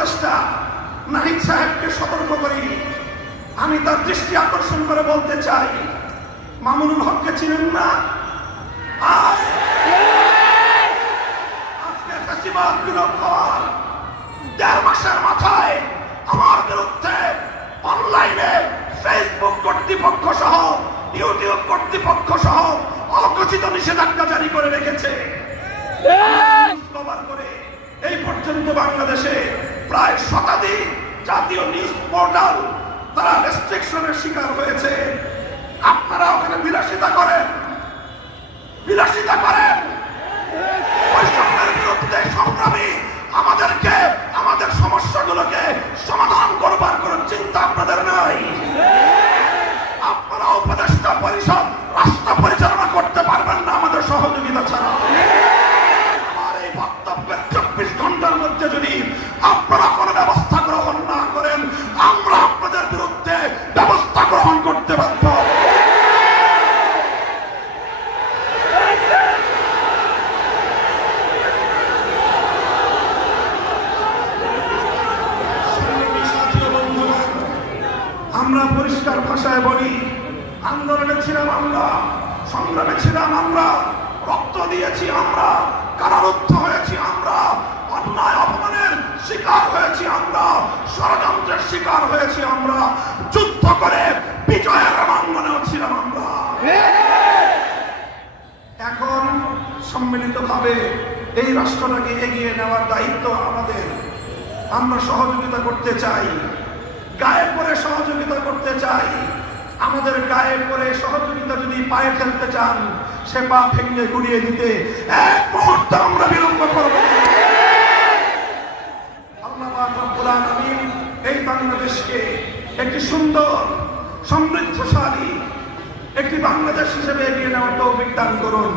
উপদেষ্টা নাহিদ সাহেবকে সতর্ক করি, আমি তার দৃষ্টি আকর্ষণ করে বলতে চাই, মামুনুল হককে চিনেন না? আজকে ফ্যাসিবাদ বিলোপ হওয়ার 1.5 মাসের মাথায় আমার বিরুদ্ধে অনলাইনে ফেসবুক কর্তৃপক্ষ সহ ইউটিউব কর্তৃপক্ষ সহ অঘোষিত নিষেধাজ্ঞা জারি করে রেখেছে। করে এই পর্যন্ত বাংলাদেশে প্রায় শতাধিক জাতীয় নিউজ পোর্টাল তারা রেস্ট্রিকশনের শিকার হয়েছে। আপনারা ওখানে বিলাসিতা করেন, বৈষম্যের বিরুদ্ধে সংগ্রামী আমাদেরকে আমাদের সমস্যাগুলোকে সমাধান করবার কোন চিন্তা আপনাদের নাই। আপনারা উপদেষ্টা পরিষদ রাষ্ট্র পরিচালনা করতে পারবেন না আমাদের সহযোগিতা ছাড়া। আমার এই বক্তব্যের 24 ঘন্টার মধ্যে যদি আপনারা কোনো ব্যবস্থা গ্রহণ না করেন, আমরা আপনাদের বিরুদ্ধে ব্যবস্থা গ্রহণ করতে বাধ্য। আমরা পরিষ্কার ভাষায় বলি, আন্দোলনে ছিলাম আমরা, সংগ্রামে ছিলাম আমরা, রক্ত দিয়েছি আমরা, কারারুদ্ধ হয়েছি আমরা, অন্যায় অপমানের শিকার হয়েছি আমরা, ষড়যন্ত্রের শিকার হয়েছি আমরা, যুদ্ধ করে বিজয়ের রণাঙ্গনেও ছিলাম আমরা। এখন সম্মিলিতভাবে এই রাষ্ট্রটাকে এগিয়ে নেওয়ার দায়িত্ব আমাদের। আমরা সহযোগিতা করতে চাই, গায়ে পরে সহযোগিতা করতে চাই। আমাদের গায়ে পরে সহযোগিতা যদি পায়ে ফেলতে চান, সে পা ভেঙে গুড়িয়ে দিতে এক মুহূর্ত আমরা বিলম্ব করব। আল্লাহ পাক রব্বুল আলামিন এই বাংলাদেশকে একটি সুন্দর সমৃদ্ধশালী একটি বাংলাদেশ হিসেবে এগিয়ে নেওয়ার তৌফিক দান করুন।